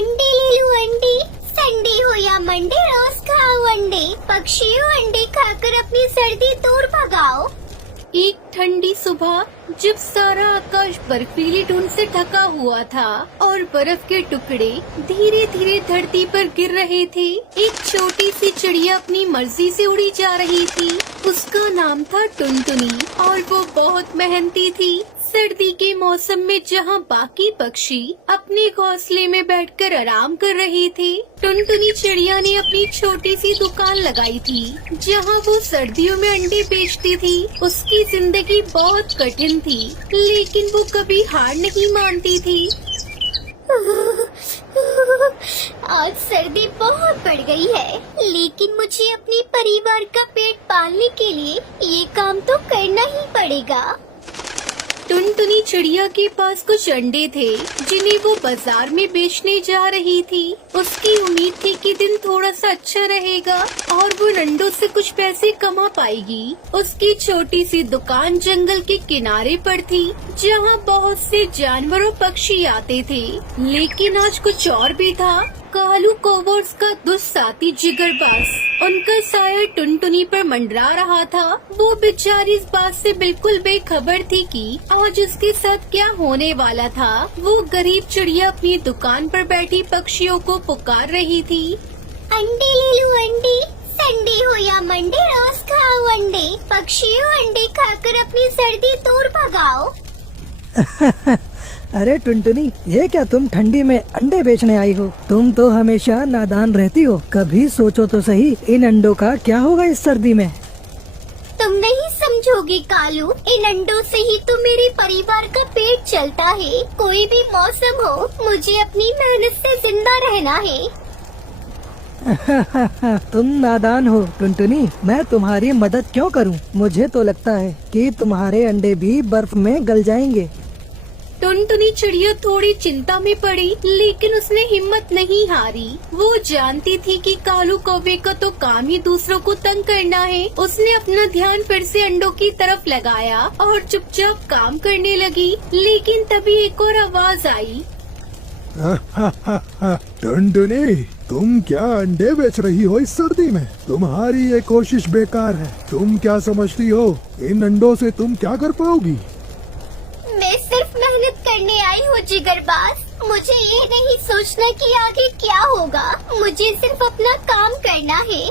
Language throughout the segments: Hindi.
अंडे ले लो अंडे, संडे हो या मंडे रोज खाओ अंडे। पक्षियों अंडे खाकर अपनी सर्दी दूर भगाओ। एक ठंडी सुबह जब सारा आकाश बर्फीली धुंध से ढका हुआ था और बर्फ के टुकड़े धीरे धीरे धरती पर गिर रहे थे, एक छोटी सी चिड़िया अपनी मर्जी से उड़ी जा रही थी। उसका नाम था टुनटुनी और वो बहुत मेहनती थी। सर्दी के मौसम में जहाँ बाकी पक्षी अपने घोंसले में बैठकर आराम कर रहे थे, टुनटुनी चिड़िया ने अपनी छोटी सी दुकान लगाई थी जहाँ वो सर्दियों में अंडे बेचती थी। उसकी जिंदगी बहुत कठिन थी, लेकिन वो कभी हार नहीं मानती थी। आज सर्दी बहुत बढ़ गई है, लेकिन मुझे अपने परिवार का पेट पालने के लिए ये काम तो करना ही पड़ेगा। टुनटुनी चिड़िया के पास कुछ अंडे थे जिन्हें वो बाजार में बेचने जा रही थी। उसकी उम्मीद थी कि दिन थोड़ा सा अच्छा रहेगा और वो अंडों से कुछ पैसे कमा पाएगी। उसकी छोटी सी दुकान जंगल के किनारे पर थी जहाँ बहुत से जानवर और पक्षी आते थे, लेकिन आज कुछ और भी था। कालू कौवर्स का दुस्साहसी जिगरबाज उनका साया टुनटुनी पर मंडरा रहा था। वो बेचारी इस बात से बिल्कुल बेखबर थी कि आज उसके साथ क्या होने वाला था। वो गरीब चिड़िया अपनी दुकान पर बैठी पक्षियों को पुकार रही थी। अंडे ले लो अंडे, संडे हो या मंडे रोज खाओ अंडे। पक्षियों अंडे खाकर अपनी सर्दी दूर भगाओ। अरे टुनटुनी, ये क्या तुम ठंडी में अंडे बेचने आई हो? तुम तो हमेशा नादान रहती हो। कभी सोचो तो सही, इन अंडों का क्या होगा इस सर्दी में? तुम नहीं समझोगे कालू, इन अंडों से ही तो मेरे परिवार का पेट चलता है। कोई भी मौसम हो, मुझे अपनी मेहनत से जिंदा रहना है। तुम नादान हो टुनटुनी, मैं तुम्हारी मदद क्यों करूं? मुझे तो लगता है कि तुम्हारे अंडे भी बर्फ में गल जाएंगे। टुनटुनी चिड़िया थोड़ी चिंता में पड़ी, लेकिन उसने हिम्मत नहीं हारी। वो जानती थी कि कालू कौवे का तो काम ही दूसरों को तंग करना है। उसने अपना ध्यान फिर से अंडों की तरफ लगाया और चुपचाप काम करने लगी, लेकिन तभी एक और आवाज आई। टुनटुनी, तुम क्या अंडे बेच रही हो इस सर्दी में? तुम्हारी ये कोशिश बेकार है। तुम क्या समझती हो, इन अंडों से तुम क्या कर पाओगी? मैं सिर्फ मेहनत करने आई हूँ जिगरबाज। मुझे ये नहीं सोचना कि आगे क्या होगा। मुझे सिर्फ अपना काम करना है।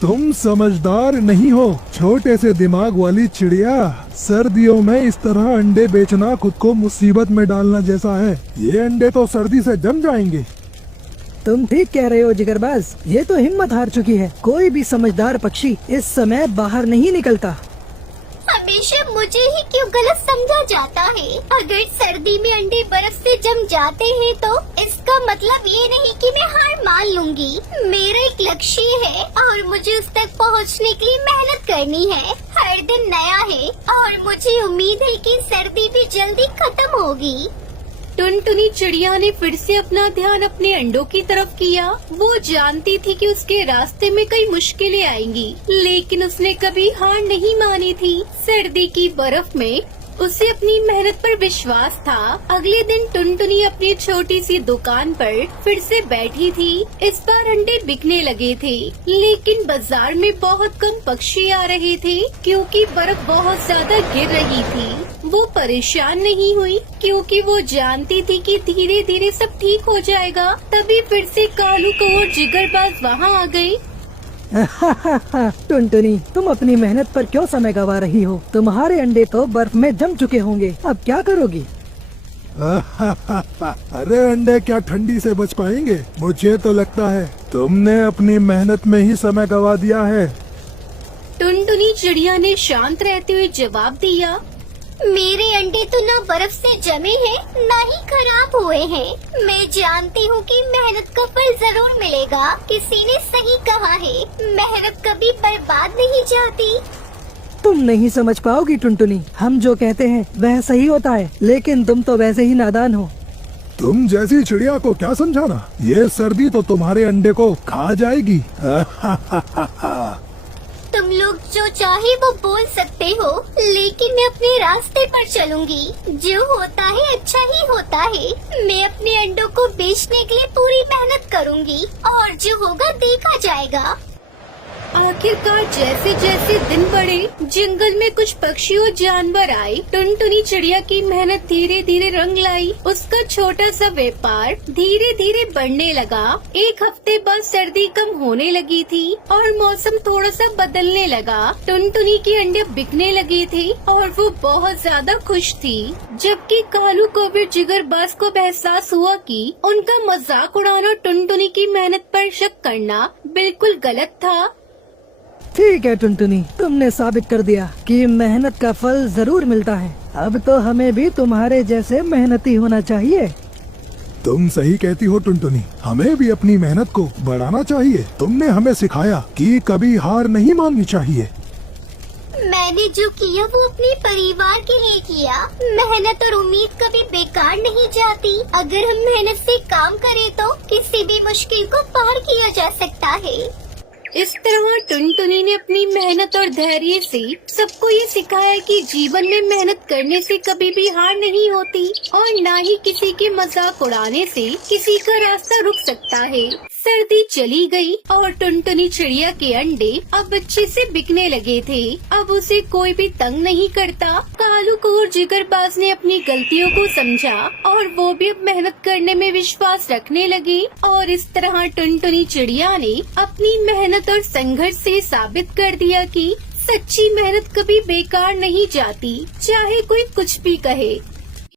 तुम समझदार नहीं हो, छोटे से दिमाग वाली चिड़िया। सर्दियों में इस तरह अंडे बेचना खुद को मुसीबत में डालना जैसा है। ये अंडे तो सर्दी से जम जाएंगे। तुम ठीक कह रहे हो जिगरबाज, ये तो हिम्मत हार चुकी है। कोई भी समझदार पक्षी इस समय बाहर नहीं निकलता। हमेशा मुझे ही क्यों गलत समझा जाता है? अगर सर्दी में अंडे बर्फ से जम जाते हैं तो इसका मतलब ये नहीं कि मैं हार मान लूंगी। मेरा एक लक्ष्य है और मुझे उस तक पहुंचने के लिए मेहनत करनी है। हर दिन नया है और मुझे उम्मीद है कि सर्दी भी जल्दी खत्म होगी। टुनटुनी चिड़िया ने फिर से अपना ध्यान अपने अंडों की तरफ किया। वो जानती थी कि उसके रास्ते में कई मुश्किलें आएंगी, लेकिन उसने कभी हार नहीं मानी थी। सर्दी की बर्फ में उसे अपनी मेहनत पर विश्वास था। अगले दिन टुनटुनी अपनी छोटी सी दुकान पर फिर से बैठी थी। इस बार अंडे बिकने लगे थे, लेकिन बाजार में बहुत कम पक्षी आ रहे थे क्योंकि बर्फ बहुत ज्यादा गिर रही थी। वो परेशान नहीं हुई क्योंकि वो जानती थी कि धीरे धीरे सब ठीक हो जाएगा। तभी फिर से कालू कौवा जिगरबाज वहाँ आ गए। टुनटुनी, तुम अपनी मेहनत पर क्यों समय गवा रही हो? तुम्हारे अंडे तो बर्फ में जम चुके होंगे, अब क्या करोगी? अरे अंडे क्या ठंडी से बच पाएंगे? मुझे तो लगता है तुमने अपनी मेहनत में ही समय गवा दिया है। टुनटुनी चिड़िया ने शांत रहते हुए जवाब दिया। मेरे अंडे तो ना बर्फ से जमे हैं, ना ही खराब हुए हैं। मैं जानती हूँ कि मेहनत का फल जरूर मिलेगा। किसी ने सही कहा है, मेहनत कभी बर्बाद नहीं जाती। तुम नहीं समझ पाओगी टुनटुनी, हम जो कहते हैं वह सही होता है, लेकिन तुम तो वैसे ही नादान हो। तुम जैसी चिड़िया को क्या समझाना? ये सर्दी तो तुम्हारे अंडे को खा जाएगी। तुम लोग जो चाहे वो बोल सकते हो, लेकिन मैं अपने रास्ते पर चलूंगी। जो होता है अच्छा ही होता है। मैं अपने अंडों को बेचने के लिए पूरी मेहनत करूंगी और जो होगा देखा जाएगा। आखिरकार जैसे जैसे दिन बढ़े, जंगल में कुछ पक्षी और जानवर आए। टुनटुनी चिड़िया की मेहनत धीरे धीरे रंग लाई। उसका छोटा सा व्यापार धीरे धीरे बढ़ने लगा। एक हफ्ते बाद सर्दी कम होने लगी थी और मौसम थोड़ा सा बदलने लगा। टुनटुनी के अंडे बिकने लगे थे और वो बहुत ज्यादा खुश थी। जबकि कालू कौवे जिगरबाज को एहसास हुआ कि उनका मजाक उड़ाना, टुनटुनी की मेहनत पर शक करना बिल्कुल गलत था। ठीक है टुनटुनी, तुमने साबित कर दिया कि मेहनत का फल जरूर मिलता है। अब तो हमें भी तुम्हारे जैसे मेहनती होना चाहिए। तुम सही कहती हो टुनटुनी, हमें भी अपनी मेहनत को बढ़ाना चाहिए। तुमने हमें सिखाया कि कभी हार नहीं माननी चाहिए। मैंने जो किया वो अपने परिवार के लिए किया। मेहनत और उम्मीद कभी बेकार नहीं जाती। अगर हम मेहनत से काम करें तो किसी भी मुश्किल को पार किया जा सकता है। इस तरह टुनटुनी ने अपनी मेहनत और धैर्य से सबको ये सिखाया कि जीवन में मेहनत करने से कभी भी हार नहीं होती और न ही किसी के मजाक उड़ाने से किसी का रास्ता रुक सकता है। सर्दी चली गई और टुनटुनी चिड़िया के अंडे अब अच्छे से बिकने लगे थे। अब उसे कोई भी तंग नहीं करता। कालू और जिगरबाज ने अपनी गलतियों को समझा और वो भी अब मेहनत करने में विश्वास रखने लगे। और इस तरह टुनटुनी चिड़िया ने अपनी मेहनत और संघर्ष से साबित कर दिया कि सच्ची मेहनत कभी बेकार नहीं जाती, चाहे कोई कुछ भी कहे।